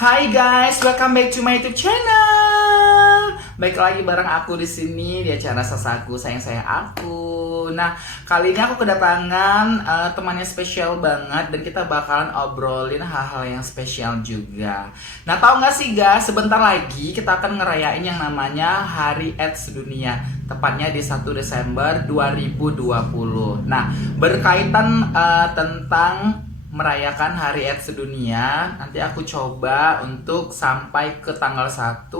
Hai guys, welcome back to my YouTube channel. Baik lagi bareng aku di sini di acara Sasaku Sayang-sayang aku. Nah, kali ini aku kedatangan teman yang spesial banget dan kita bakalan obrolin hal-hal yang spesial juga. Nah, tahu nggak sih guys, sebentar lagi kita akan ngerayain yang namanya Hari AIDS Sedunia, tepatnya di 1 Desember 2020. Nah, berkaitan tentang merayakan Hari AIDS Sedunia, nanti aku coba untuk sampai ke tanggal 1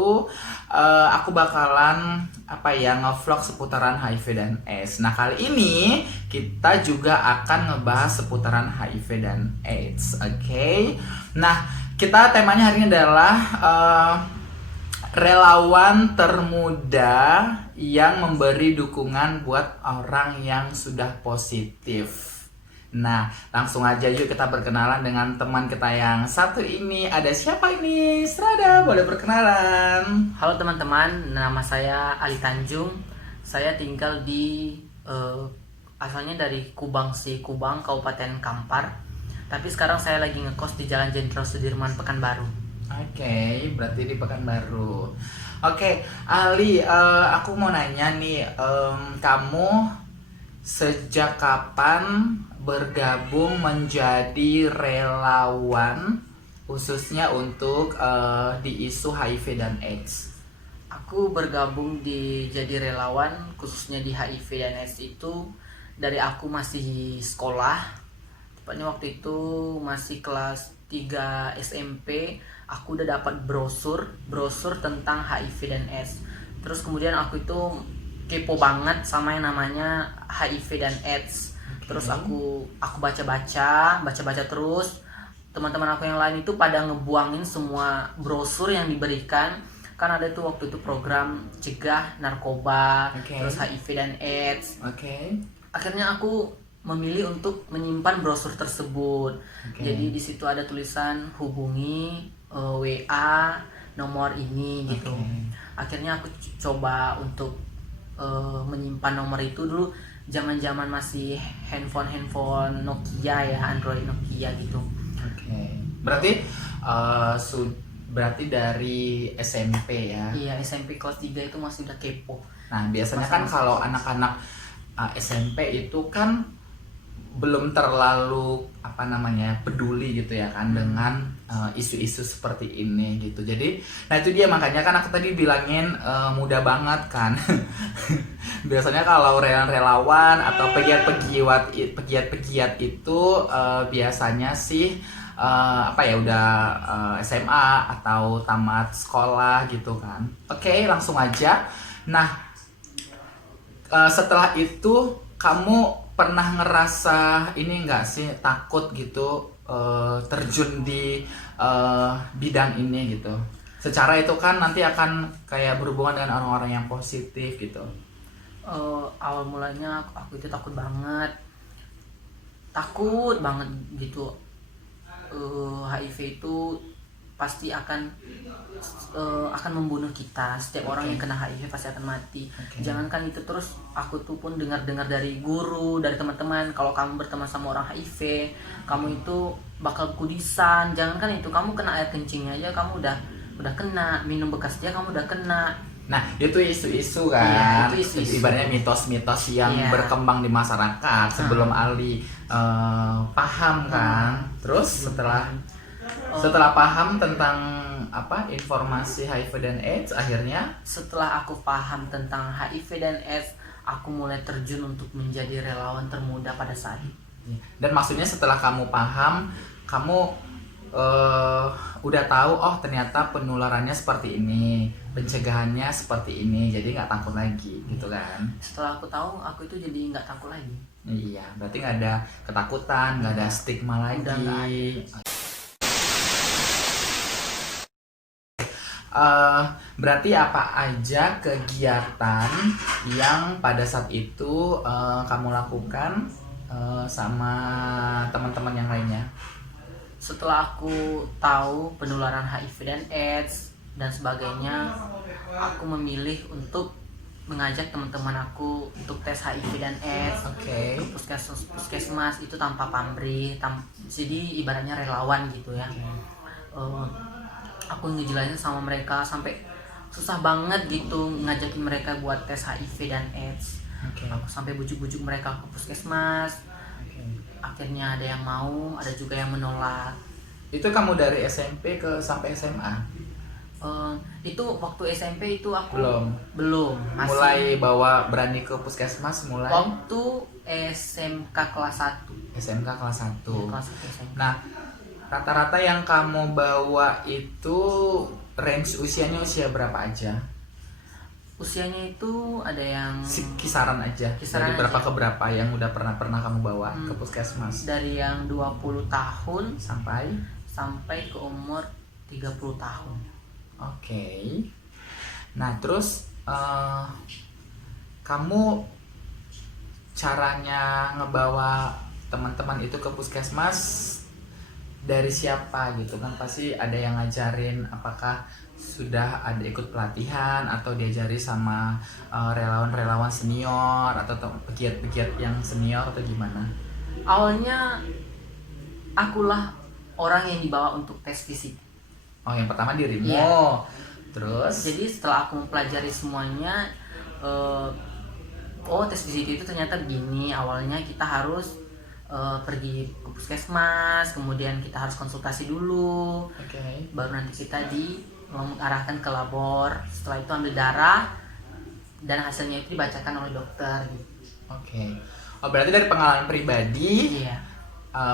aku bakalan ngevlog seputaran HIV dan AIDS. Nah, kali ini kita juga akan ngebahas seputaran HIV dan AIDS. Oke. Nah, kita temanya hari ini adalah relawan termuda yang memberi dukungan buat orang yang sudah positif. Nah, langsung aja yuk kita berkenalan dengan teman kita yang satu ini. Ada siapa ini? Strada, boleh berkenalan? Halo teman-teman, nama saya Ali Tanjung. Saya tinggal di asalnya dari Kubang sih, Kubang, Kabupaten Kampar. Tapi sekarang saya lagi ngekos di Jalan Jenderal Sudirman, Pekanbaru. Oke, berarti di Pekanbaru. Oke, Ali, aku mau nanya nih, kamu sejak kapan bergabung menjadi relawan khususnya untuk di isu HIV dan AIDS? Aku bergabung jadi relawan khususnya di HIV dan AIDS itu dari aku masih sekolah. Tepatnya waktu itu masih kelas 3 SMP, aku udah dapat brosur tentang HIV dan AIDS. Terus kemudian aku itu kepo banget sama yang namanya HIV dan AIDS. Terus aku baca terus. Teman-teman aku yang lain itu pada ngebuangin semua brosur yang diberikan. Kan ada tuh waktu itu program cegah narkoba, terus HIV dan AIDS. Akhirnya aku memilih untuk menyimpan brosur tersebut. Jadi di situ ada tulisan hubungi WA nomor ini gitu. Akhirnya aku coba untuk menyimpan nomor itu dulu. Zaman masih handphone Nokia ya, Android Nokia gitu. Berarti berarti dari SMP ya? Iya, SMP kelas 3 itu masih udah kepo. Nah, biasanya kan kalau anak-anak SMP itu kan belum terlalu peduli gitu ya kan dengan isu-isu seperti ini gitu. Jadi, nah itu dia makanya kan aku tadi bilangin mudah banget kan. Biasanya kalau relawan atau pegiat-pegiat itu biasanya sih udah SMA atau tamat sekolah gitu kan. Oke, langsung aja. Nah, setelah itu kamu pernah ngerasa ini enggak sih takut gitu terjun di bidang ini gitu? Secara itu kan nanti akan kayak berhubungan dengan orang-orang yang positif gitu. Awal mulanya aku itu takut banget gitu. HIV itu pasti akan membunuh kita. Setiap orang yang kena HIV pasti akan mati. Jangankan itu, terus aku tuh pun dengar dari guru, dari teman-teman, kalau kamu berteman sama orang HIV, kamu itu bakal kudisan. Jangankan itu, kamu kena air kencingnya aja kamu udah kena, minum bekas dia kamu udah kena. Nah, itu isu-isu kan. Iya, itu ibaratnya mitos-mitos yang berkembang di masyarakat sebelum Ali paham kan. Terus setelah paham tentang informasi HIV dan AIDS, akhirnya setelah aku paham tentang HIV dan AIDS, aku mulai terjun untuk menjadi relawan termuda pada saat itu. Dan maksudnya setelah kamu paham, kamu udah tahu ternyata penularannya seperti ini, pencegahannya seperti ini, jadi nggak takut lagi gitu kan. Setelah aku tahu, aku itu jadi nggak takut lagi. Iya, berarti nggak ada ketakutan, nggak ada stigma lagi. Berarti apa aja kegiatan yang pada saat itu kamu lakukan sama teman-teman yang lainnya? Setelah aku tahu penularan HIV dan AIDS dan sebagainya, aku memilih untuk mengajak teman-teman aku untuk tes HIV dan AIDS. Puskesmas itu tanpa pamrih, jadi ibaratnya relawan gitu ya. aku ngejelasin sama mereka sampai susah banget gitu ngajakin mereka buat tes HIV dan AIDS. Oke. Aku sampai bujuk-bujuk mereka ke puskesmas. Oke. Akhirnya ada yang mau, ada juga yang menolak. Itu kamu dari SMP ke sampai SMA? Itu waktu SMP itu aku Belum. masih Mulai bawa berani ke puskesmas mulai waktu SMK kelas 1. SMK kelas 1. Kelas 1 SMK. Nah, rata-rata yang kamu bawa itu range usianya usia berapa aja? Usianya itu ada yang Kisaran aja. Kisaran Dari berapa aja. ke berapa yang udah pernah kamu bawa ke puskesmas? dari yang 20 tahun Sampai ke umur 30 tahun. Oke. Nah, terus kamu caranya ngebawa teman-teman itu ke puskesmas dari siapa gitu kan? Pasti ada yang ngajarin, apakah sudah ada ikut pelatihan atau diajari sama relawan-relawan senior atau pegiat-pegiat yang senior atau gimana? Awalnya akulah orang yang dibawa untuk tes fisik. Oh, yang pertama dirimu. Iya. Terus? Jadi setelah aku mempelajari semuanya, tes fisik itu ternyata begini. Awalnya kita harus pergi ke puskesmas, kemudian kita harus konsultasi dulu. Oke. Baru nanti kita mengarahkan ke labor. Setelah itu ambil darah dan hasilnya itu dibacakan oleh dokter gitu. Oke. Oh, berarti dari pengalaman pribadi, Iya.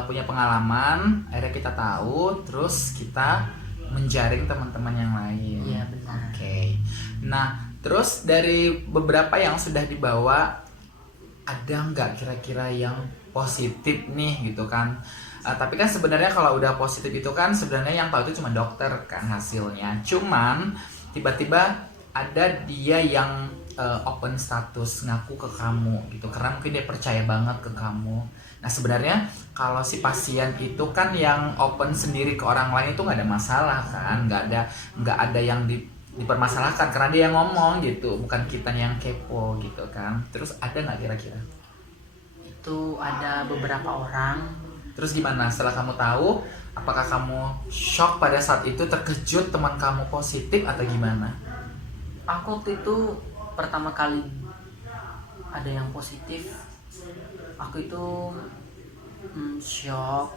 punya pengalaman, akhirnya kita tahu, terus kita menjaring teman-teman yang lain. Iya, benar. Oke. Nah, terus dari beberapa yang sudah dibawa, ada nggak kira-kira yang positif nih gitu kan? Tapi kan sebenarnya kalau udah positif itu kan sebenarnya yang tahu itu cuma dokter kan hasilnya. Cuman tiba-tiba ada dia yang open status ngaku ke kamu gitu karena mungkin dia percaya banget ke kamu. Nah, sebenarnya kalau si pasien itu kan yang open sendiri ke orang lain itu nggak ada masalah kan, nggak ada yang dipermasalahkan karena dia yang ngomong gitu, bukan kita yang kepo gitu kan. Terus ada nggak kira-kira? Itu ada beberapa orang. Terus gimana setelah kamu tahu? Apakah kamu shock pada saat itu, terkejut teman kamu positif atau gimana? Aku waktu itu pertama kali ada yang positif, aku itu shock,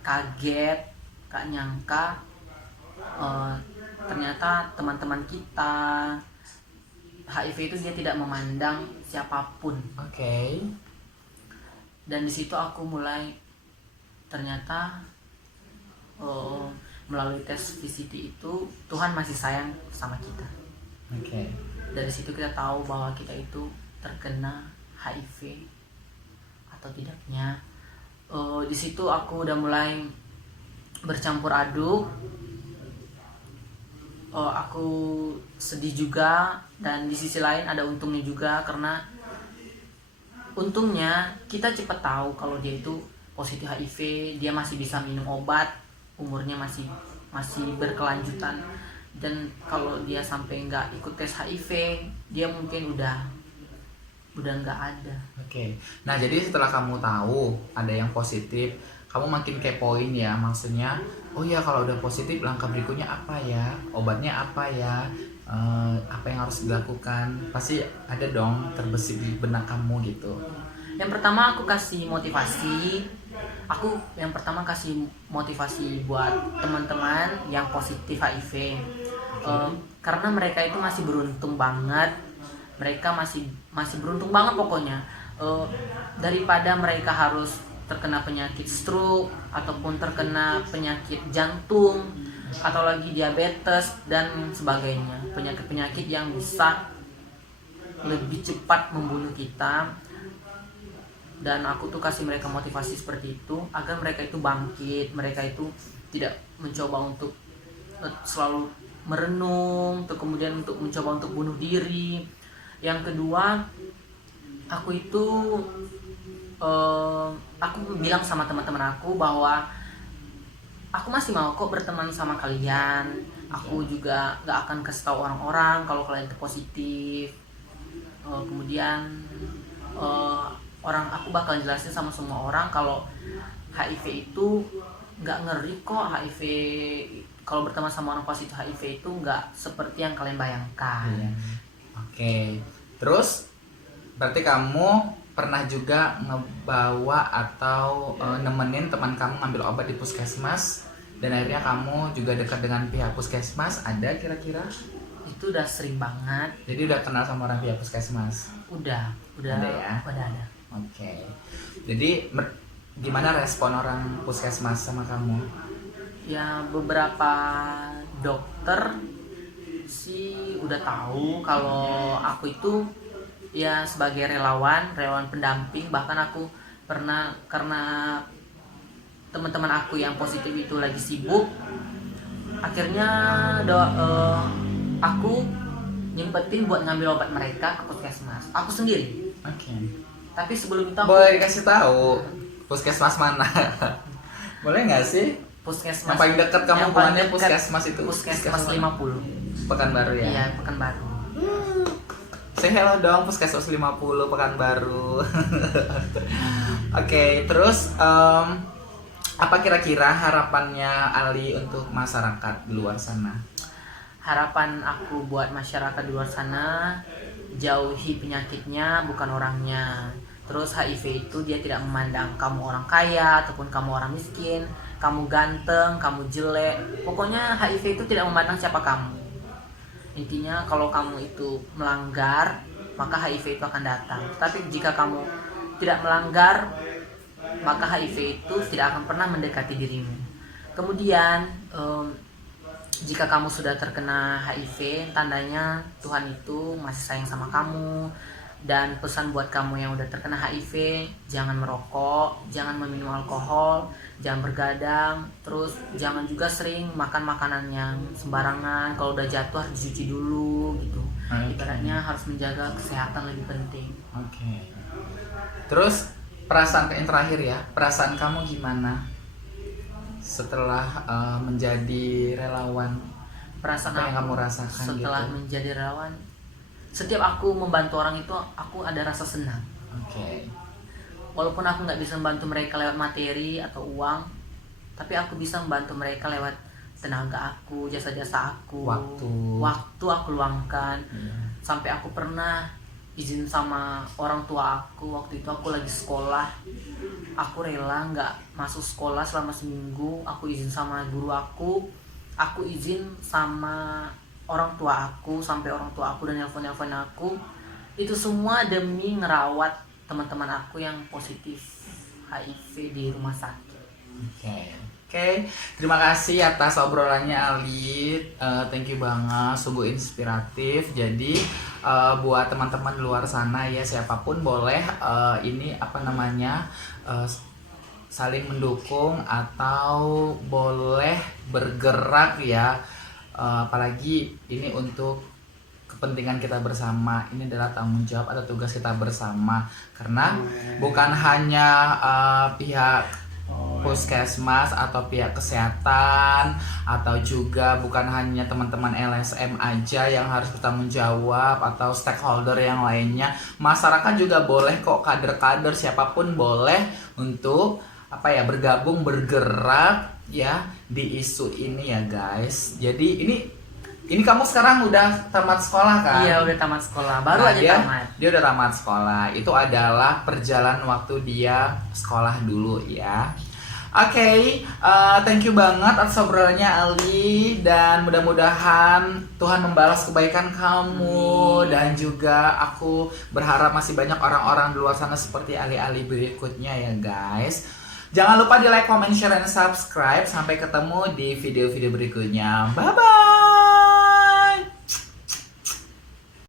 kaget, gak nyangka ternyata teman-teman kita HIV itu dia tidak memandang siapapun. Oke. Dan di situ aku mulai ternyata melalui tes VCT itu Tuhan masih sayang sama kita. Oke. Dari situ kita tahu bahwa kita itu terkena HIV atau tidaknya. Di situ aku udah mulai bercampur aduk. Aku sedih juga, dan di sisi lain ada untungnya juga karena untungnya kita cepat tahu kalau dia itu positif HIV, dia masih bisa minum obat, umurnya masih berkelanjutan. Dan kalau dia sampai nggak ikut tes HIV, dia mungkin udah nggak ada. Oke. Nah, jadi setelah kamu tahu ada yang positif, kamu makin kepoin ya, maksudnya, oh ya kalau udah positif langkah berikutnya apa ya, obatnya apa ya, apa yang harus dilakukan, pasti ada dong terbesit di benak kamu gitu. Yang pertama aku kasih motivasi. Yang pertama kasih motivasi buat teman-teman yang positif HIV. Karena mereka itu masih beruntung banget. Mereka masih beruntung banget pokoknya. Daripada mereka harus terkena penyakit stroke ataupun terkena penyakit jantung atau lagi diabetes dan sebagainya, penyakit-penyakit yang bisa lebih cepat membunuh kita. Dan aku tuh kasih mereka motivasi seperti itu agar mereka itu bangkit, mereka itu tidak mencoba untuk selalu merenung, atau kemudian untuk mencoba untuk bunuh diri. Yang kedua, aku bilang sama teman-teman aku bahwa aku masih mau kok berteman sama kalian. Aku juga gak akan kasih tahu orang-orang kalau kalian itu positif. Kemudian aku bakal jelasin sama semua orang kalau HIV itu nggak ngeri kok. HIV kalau berteman sama orang positif HIV itu nggak seperti yang kalian bayangkan. Iya. Oke. Terus berarti kamu pernah juga ngebawa atau nemenin teman kamu ngambil obat di puskesmas dan akhirnya kamu juga dekat dengan pihak puskesmas, ada kira-kira? Itu udah sering banget. Jadi udah kenal sama orang pihak puskesmas? Udah Ada ya? udah ada. Oke. Jadi gimana respon orang puskesmas sama kamu? Ya beberapa dokter sih udah tahu kalau aku itu ya sebagai relawan pendamping. Bahkan aku pernah, karena teman-teman aku yang positif itu lagi sibuk, akhirnya aku nyempetin buat ngambil obat mereka ke puskesmas. Aku sendiri. Oke. Tapi sebelum itu aku Boleh dikasih tahu puskesmas mana? Boleh nggak sih? puskesmas Yang paling dekat kamu yang paling hubungannya dekat, puskesmas itu? puskesmas mana? 50. Pekanbaru ya? Iya, Pekanbaru. Say hello dong puskesmas 50 Pekanbaru. Oke, terus apa kira-kira harapannya Ali untuk masyarakat di luar sana? Harapan aku buat masyarakat di luar sana, jauhi penyakitnya bukan orangnya. Terus HIV itu dia tidak memandang kamu orang kaya ataupun kamu orang miskin, kamu ganteng, kamu jelek. Pokoknya HIV itu tidak memandang siapa kamu. Intinya kalau kamu itu melanggar, maka HIV itu akan datang. Tapi jika kamu tidak melanggar, maka HIV itu tidak akan pernah mendekati dirimu. Kemudian jika kamu sudah terkena HIV, tandanya Tuhan itu masih sayang sama kamu. Dan pesan buat kamu yang udah terkena HIV, jangan merokok, jangan meminum alkohol, jangan bergadang, terus jangan juga sering makan makanan yang sembarangan. Kalau udah jatuh harus dicuci dulu gitu. Ibaratnya harus menjaga kesehatan lebih penting. Oke. Terus perasaan yang terakhir ya, perasaan kamu gimana setelah menjadi relawan? Perasaan Apa yang aku kamu rasakan setelah gitu? menjadi relawan, setiap aku membantu orang itu aku ada rasa senang. Oke. Walaupun aku nggak bisa membantu mereka lewat materi atau uang, tapi aku bisa membantu mereka lewat tenaga aku, jasa-jasa aku, waktu aku luangkan. Sampai aku pernah izin sama orang tua aku, waktu itu aku lagi sekolah, aku rela nggak masuk sekolah selama seminggu. Aku izin sama guru aku izin sama orang tua aku, sampai orang tua aku dan nelfon aku. Itu semua demi ngerawat teman-teman aku yang positif HIV di rumah sakit. Oke, terima kasih atas obrolannya Ali. Thank you banget, sungguh inspiratif. Jadi buat teman-teman di luar sana ya, siapapun boleh ini apa namanya saling mendukung atau boleh bergerak ya. Apalagi ini untuk kepentingan kita bersama. Ini adalah tanggung jawab atau tugas kita bersama, karena bukan hanya pihak puskesmas atau pihak kesehatan atau juga bukan hanya teman-teman LSM aja yang harus bertanggung jawab atau stakeholder yang lainnya. Masyarakat juga boleh kok, kader-kader siapapun boleh untuk bergabung, bergerak ya di isu ini ya guys. Jadi ini kamu sekarang udah tamat sekolah kan? Iya, udah tamat sekolah, baru aja tamat. Dia udah tamat sekolah. Itu adalah perjalanan waktu dia sekolah dulu ya. Oke, thank you banget atas obrolannya Ali, dan mudah-mudahan Tuhan membalas kebaikan kamu. Dan juga aku berharap masih banyak orang-orang di luar sana seperti Ali-Ali berikutnya ya guys. Jangan lupa di like, comment, share, dan subscribe. Sampai ketemu di video-video berikutnya. Bye-bye.